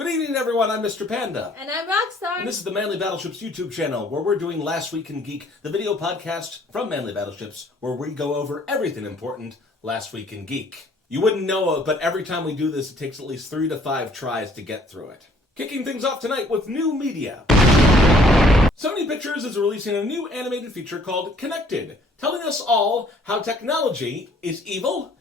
Good evening, everyone. I'm Mr. Panda. And I'm Rockstar. And this is the Manly Battleships YouTube channel, where we're doing Last Week in Geek, the video podcast from Manly Battleships, where we go over everything important Last Week in Geek. You wouldn't know it, but every time we do this, it takes at least 3 to 5 tries to get through it. Kicking things off tonight with new media. Sony Pictures is releasing a new animated feature called Connected, telling us all how technology is evil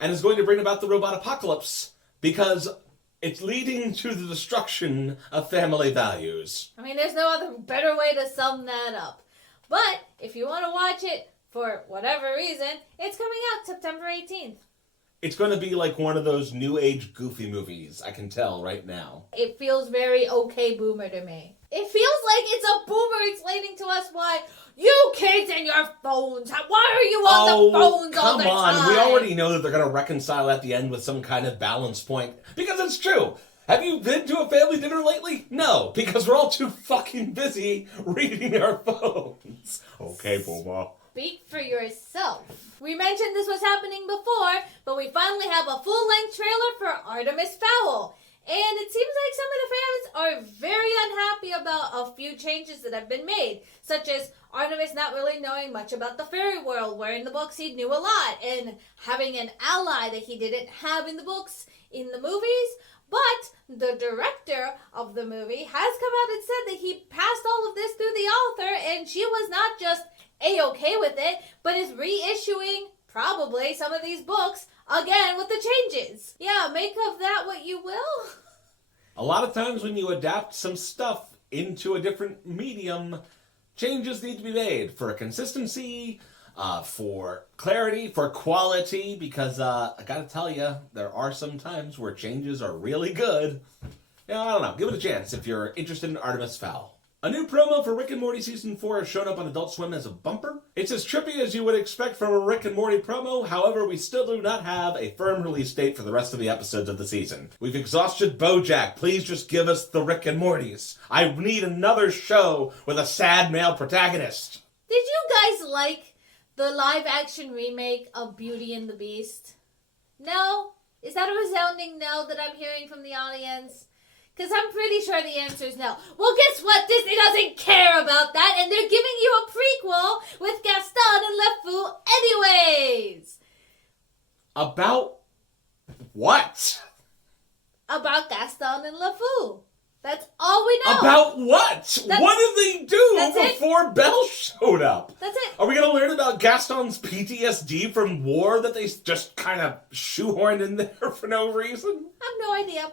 and is going to bring about the robot apocalypse because it's leading to the destruction of family values. I mean, there's no other better way to sum that up. But if you want to watch it for whatever reason, it's coming out September 18th. It's going to be like one of those new age goofy movies, I can tell right now. It feels very okay boomer to me. It feels like it's a boomer explaining to us why you kids and your phones, why are you on the phones all the time? Come on, we already know that they're going to reconcile at the end with some kind of balance point. Because it's true. Have you been to a family dinner lately? No, because we're all too fucking busy reading our phones. Okay, boomer. Speak for yourself. We mentioned this was happening before, but we finally have a full-length trailer for Artemis Fowl. And it seems like some of the fans are very unhappy about a few changes that have been made, such as Artemis not really knowing much about the fairy world, where in the books he knew a lot, and having an ally that he didn't have in the books in the movies. But the director of the movie has come out and said that he passed all of this through the author, and she was not just A-okay with it, but is reissuing probably some of these books again with the changes. Yeah, make of that what you will. A lot of times when you adapt some stuff into a different medium, changes need to be made for consistency, for clarity, for quality, because I gotta tell you, there are some times where changes are really good. Yeah, I don't know. Give it a chance if you're interested in Artemis Fowl. A new promo for Rick and Morty Season 4 has shown up on Adult Swim as a bumper. It's as trippy as you would expect from a Rick and Morty promo, however, we still do not have a firm release date for the rest of the episodes of the season. We've exhausted BoJack, please just give us the Rick and Mortys. I need another show with a sad male protagonist. Did you guys like the live-action remake of Beauty and the Beast? No? Is that a resounding no that I'm hearing from the audience? Because I'm pretty sure the answer is no. Well, guess what? Disney doesn't care about that, and they're giving you a prequel with Gaston and LeFou anyways. About what? About Gaston and LeFou. That's all we know. About what? What did they do before Belle showed up? That's it. Are we going to learn about Gaston's PTSD from war that they just kind of shoehorned in there for no reason? I have no idea.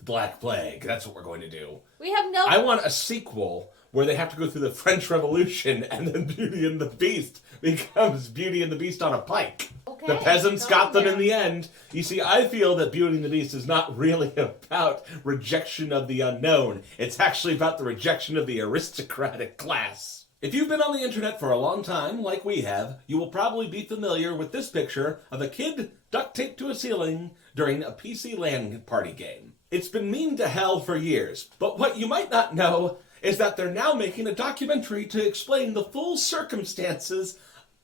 Black Plague. That's what we're going to do. We have no... I want a sequel where they have to go through the French Revolution and then Beauty and the Beast becomes Beauty and the Beast on a pike. Okay, the peasants got them in the end. You see, I feel that Beauty and the Beast is not really about rejection of the unknown. It's actually about the rejection of the aristocratic class. If you've been on the internet for a long time, like we have, you will probably be familiar with this picture of a kid duct taped to a ceiling during a PC LAN party game. It's been memed to hell for years, but what you might not know is that they're now making a documentary to explain the full circumstances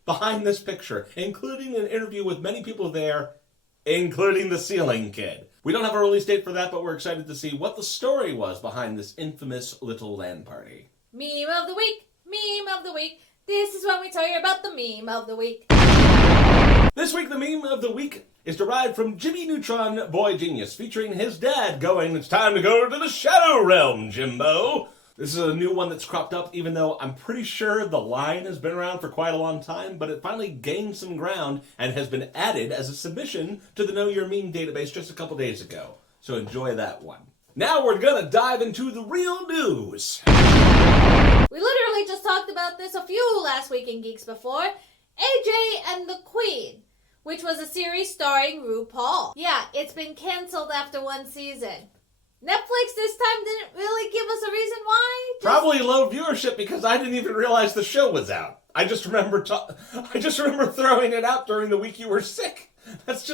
behind this picture, including an interview with many people there, including the ceiling kid. We don't have a release date for that, but we're excited to see what the story was behind this infamous little LAN party. Meme of the week, meme of the week. This is when we tell you about the meme of the week. This week, the meme of the week is derived from Jimmy Neutron Boy Genius, featuring his dad going, "It's time to go to the Shadow Realm, Jimbo." This is a new one that's cropped up, even though I'm pretty sure the line has been around for quite a long time, but it finally gained some ground and has been added as a submission to the Know Your Meme database just a couple days ago. So enjoy that one. Now we're gonna dive into the real news. We literally just talked about this a few Last Week in Geeks before. AJ and the Queen, which was a series starring RuPaul. Yeah, it's been canceled after one season. Netflix this time didn't really give us a reason why. Probably low viewership because I didn't even realize the show was out. I just remember throwing it out during the week you were sick. That's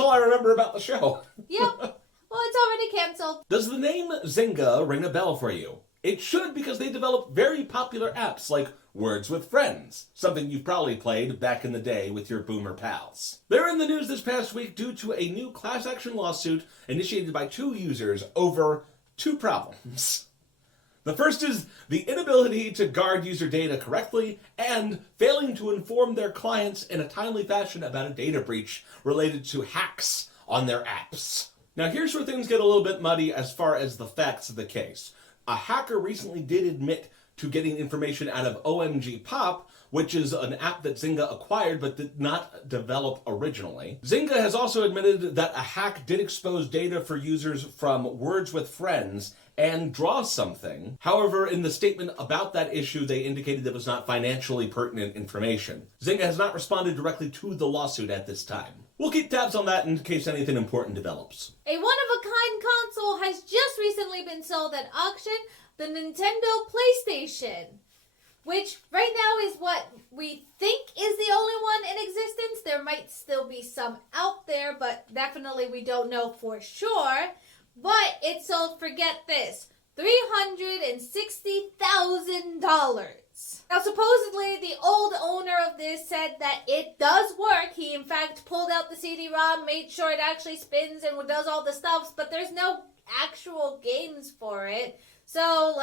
all I remember about the show. Yep. Well, it's already canceled. Does the name Zynga ring a bell for you? It should, because they develop very popular apps like Words with Friends, something you've probably played back in the day with your boomer pals. They're in the news this past week due to a new class action lawsuit initiated by 2 users over 2 problems. The first is the inability to guard user data correctly and failing to inform their clients in a timely fashion about a data breach related to hacks on their apps. Now here's where things get a little bit muddy as far as the facts of the case. A hacker recently did admit to getting information out of OMG Pop, which is an app that Zynga acquired but did not develop originally. Zynga has also admitted that a hack did expose data for users from Words with Friends and Draw Something. However, in the statement about that issue, they indicated that it was not financially pertinent information. Zynga has not responded directly to the lawsuit at this time. We'll keep tabs on that in case anything important develops. A one-of-a-kind console has just recently been sold at auction, the Nintendo PlayStation, which right now is what we think is the only one in existence. There might still be some out there, but definitely we don't know for sure. But it sold, forget this, $360,000. Now, supposedly, the old owner of this said that it does work. He, in fact, pulled out the CD-ROM, made sure it actually spins and does all the stuff, but there's no actual games for it. So,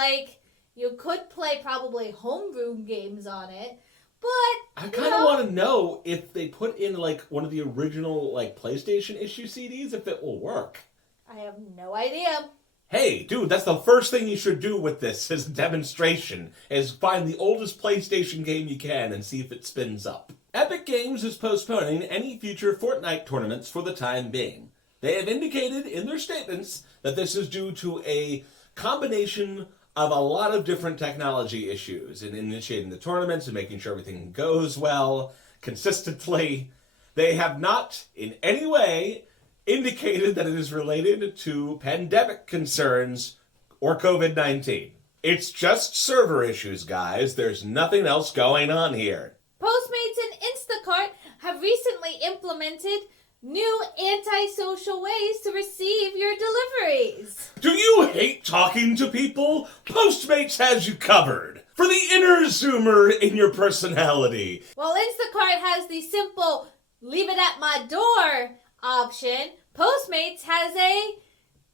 you could play probably homeroom games on it, but I kind of want to know if they put in, one of the original, PlayStation issue CDs, if it will work. I have no idea. Hey, dude, that's the first thing you should do with this as a demonstration, is find the oldest PlayStation game you can and see if it spins up. Epic Games is postponing any future Fortnite tournaments for the time being. They have indicated in their statements that this is due to a combination of a lot of different technology issues in initiating the tournaments and making sure everything goes well, consistently. They have not, in any way, indicated that it is related to pandemic concerns or COVID-19. It's just server issues, guys. There's nothing else going on here. Postmates and Instacart have recently implemented new antisocial ways to receive your deliveries. Do you hate talking to people? Postmates has you covered. For the inner zoomer in your personality. While Instacart has the simple leave it at my door option, Postmates has a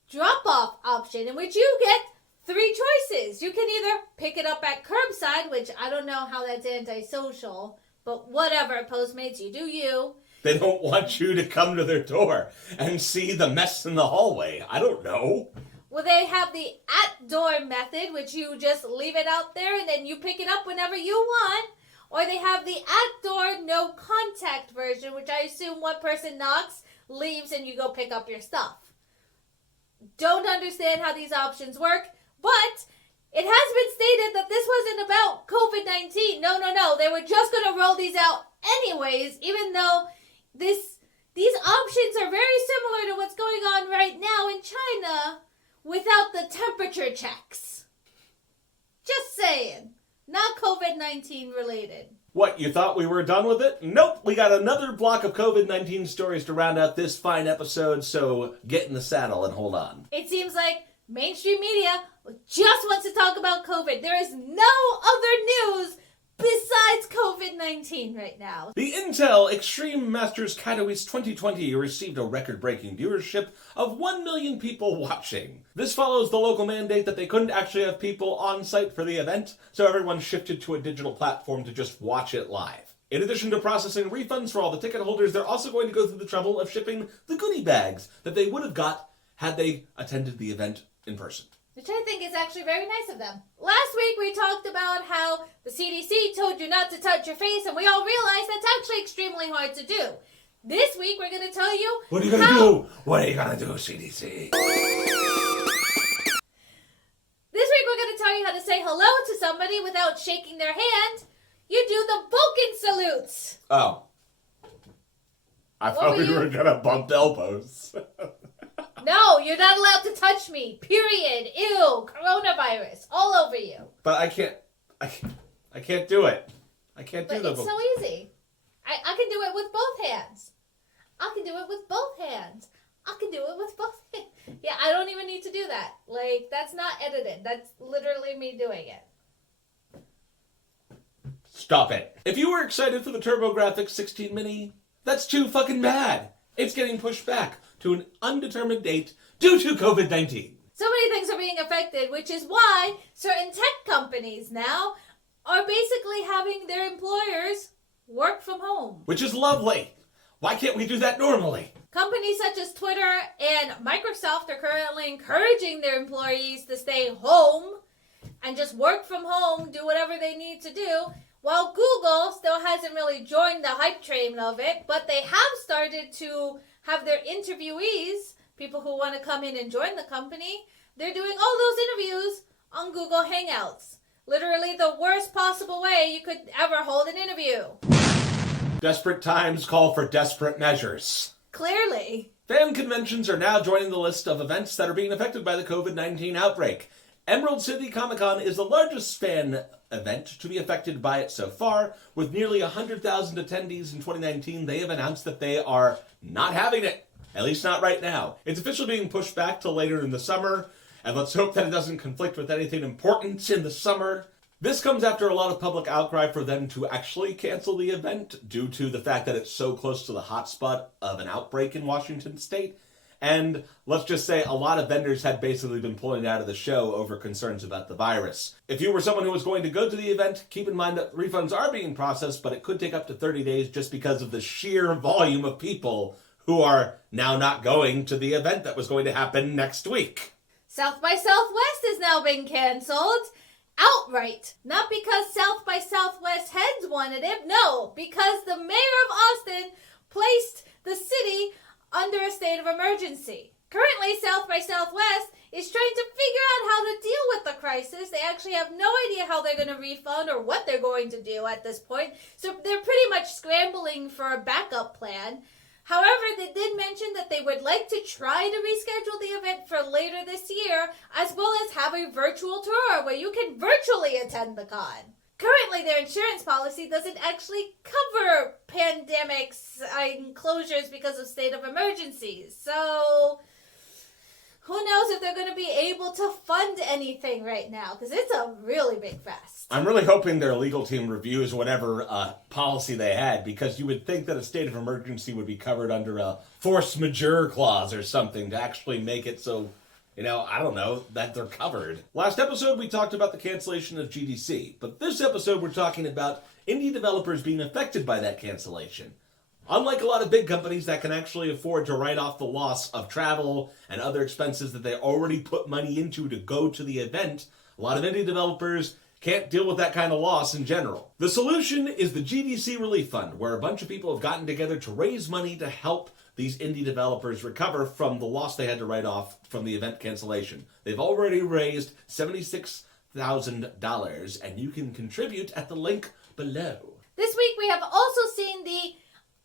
drop-off option in which you get 3 choices. You can either pick it up at curbside, which I don't know how that's antisocial, but whatever, Postmates, you do you. They don't want you to come to their door and see the mess in the hallway. I don't know. Well, they have the at-door method, which you just leave it out there and then you pick it up whenever you want. Or they have the at-door no-contact version, which I assume one person knocks, leaves, and you go pick up your stuff. Don't understand how these options work, but it has been stated that this wasn't about COVID-19. No. They were just going to roll these out anyways, even though these options are very similar to what's going on right now in China without the temperature checks. Just saying. Not COVID-19 related. What, you thought we were done with it? Nope, we got another block of COVID-19 stories to round out this fine episode, so get in the saddle and hold on. It seems like mainstream media just wants to talk about COVID. There is no other news besides COVID-19 right now. The Intel Extreme Masters Katowice 2020 received a record-breaking viewership of 1 million people watching. This follows the local mandate that they couldn't actually have people on site for the event, so everyone shifted to a digital platform to just watch it live. In addition to processing refunds for all the ticket holders, they're also going to go through the trouble of shipping the goodie bags that they would have got had they attended the event in person. Which I think is actually very nice of them. Last week we talked about how the CDC told you not to touch your face, and we all realized that's actually extremely hard to do. This week we're going to tell you What are you going to do? What are you going to do, CDC? This week we're going to tell you how to say hello to somebody without shaking their hand. You do the Vulcan salutes. Oh. I thought we were going to bump elbows. No, you're not allowed to touch me. Period. Ew. Coronavirus. All over you. But I can't do it. I can't do But the it's so easy. I can do it with both hands. I can do it with both hands. I can do it with both hands. Yeah, I don't even need to do that. Like, that's not edited. That's literally me doing it. Stop it. If you were excited for the TurboGrafx 16 Mini, that's too fucking bad. It's getting pushed back to an undetermined date due to COVID-19. So many things are being affected, which is why certain tech companies now are basically having their employers work from home. Which is lovely. Why can't we do that normally? Companies such as Twitter and Microsoft are currently encouraging their employees to stay home and just work from home, do whatever they need to do, while Google still hasn't really joined the hype train of it, but they have started to have their interviewees, people who want to come in and join the company, they're doing all those interviews on Google Hangouts. Literally the worst possible way you could ever hold an interview. Desperate times call for desperate measures. Clearly. Fan conventions are now joining the list of events that are being affected by the COVID-19 outbreak. Emerald City Comic-Con is the largest fan event to be affected by it so far. With nearly 100,000 attendees in 2019, they have announced that they are not having it. At least not right now. It's officially being pushed back till later in the summer, and let's hope that it doesn't conflict with anything important in the summer. This comes after a lot of public outcry for them to actually cancel the event due to the fact that it's so close to the hotspot of an outbreak in Washington state. And let's just say a lot of vendors had basically been pulling out of the show over concerns about the virus. If you were someone who was going to go to the event, keep in mind that refunds are being processed, but it could take up to 30 days just because of the sheer volume of people who are now not going to the event that was going to happen next week. South by Southwest is now being canceled. Outright. Not because South by Southwest heads wanted it. No, because the mayor of Austin placed the city under a state of emergency. Currently, South by Southwest is trying to figure out how to deal with the crisis. They actually have no idea how they're going to refund or what they're going to do at this point. So they're pretty much scrambling for a backup plan. However, they did mention that they would like to try to reschedule the event for later this year, as well as have a virtual tour where you can virtually attend the con. Currently, their insurance policy doesn't actually cover pandemics and closures because of state of emergencies. So, who knows if they're going to be able to fund anything right now, because it's a really big fest. I'm really hoping their legal team reviews whatever policy they had, because you would think that a state of emergency would be covered under a force majeure clause or something to actually make it so, I don't know, that they're covered. Last episode, we talked about the cancellation of GDC, but this episode, we're talking about indie developers being affected by that cancellation. Unlike a lot of big companies that can actually afford to write off the loss of travel and other expenses that they already put money into to go to the event, a lot of indie developers can't deal with that kind of loss in general. The solution is the GDC Relief Fund, where a bunch of people have gotten together to raise money to help these indie developers recover from the loss they had to write off from the event cancellation. They've already raised $76,000, and you can contribute at the link below. This week we have also seen the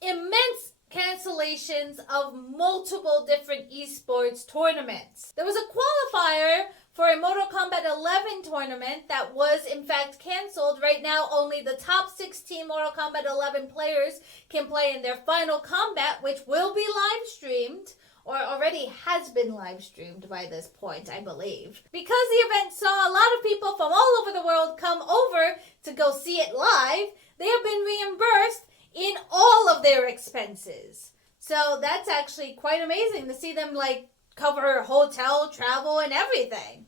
immense cancellations of multiple different esports tournaments. There was a qualifier for a Mortal Kombat 11 tournament that was in fact canceled. Right now, only the top 16 Mortal Kombat 11 players can play in their final combat, which will be live streamed, or already has been live streamed by this point, I believe. Because the event saw a lot of people from all over the world come over to go see it live, they have been reimbursed in all of their expenses. So that's actually quite amazing to see them cover hotel, travel, and everything.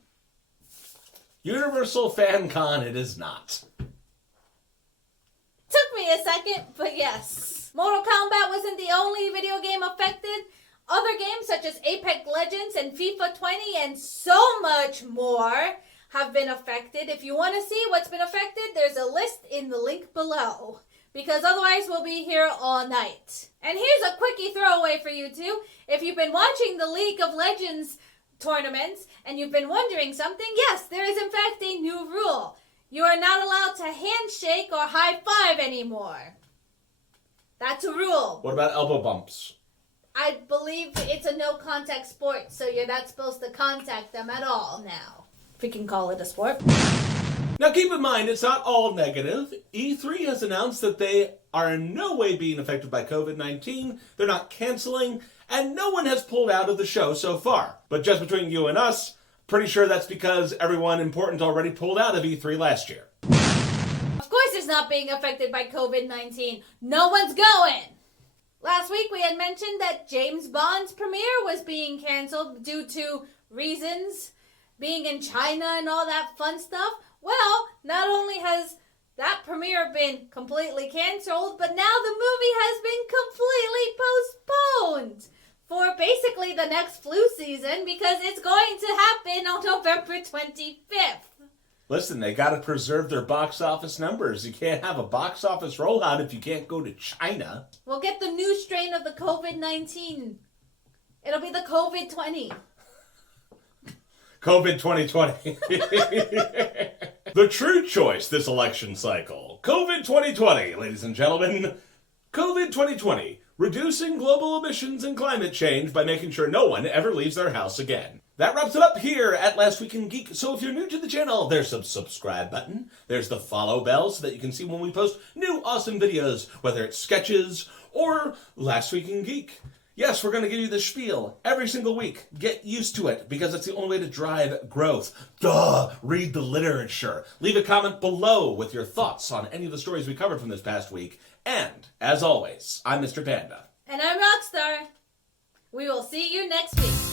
Universal Fan Con it is not. Took me a second, but yes. Mortal Kombat wasn't the only video game affected. Other games such as Apex Legends and FIFA 20 and so much more have been affected. If you want to see what's been affected, there's a list in the link below. Because otherwise we'll be here all night. And here's a quickie throwaway for you two. If you've been watching the League of Legends tournaments and you've been wondering something, yes, there is in fact a new rule. You are not allowed to handshake or high five anymore. That's a rule. What about elbow bumps? I believe it's a no contact sport, so you're not supposed to contact them at all now. If we can call it a sport. Now keep in mind, it's not all negative. E3 has announced that they are in no way being affected by COVID-19. They're not canceling, and no one has pulled out of the show so far. But just between you and us, pretty sure that's because everyone important already pulled out of E3 last year. Of course it's not being affected by COVID-19. No one's going! Last week we had mentioned that James Bond's premiere was being canceled due to reasons, being in China and all that fun stuff. Well, not only has that premiere been completely canceled, but now the movie has been completely postponed for basically the next flu season because it's going to happen on November 25th. Listen, they gotta preserve their box office numbers. You can't have a box office rollout if you can't go to China. We'll get the new strain of the COVID-19. It'll be the COVID-20. COVID 2020. The true choice this election cycle. COVID 2020, ladies and gentlemen. COVID 2020. Reducing global emissions and climate change by making sure no one ever leaves their house again. That wraps it up here at Last Week in Geek. So if you're new to the channel, there's a subscribe button. There's the follow bell so that you can see when we post new awesome videos, whether it's sketches or Last Week in Geek. Yes, we're going to give you the spiel every single week. Get used to it, because it's the only way to drive growth. Duh! Read the literature. Leave a comment below with your thoughts on any of the stories we covered from this past week. And, as always, I'm Mr. Panda. And I'm Rockstar. We will see you next week.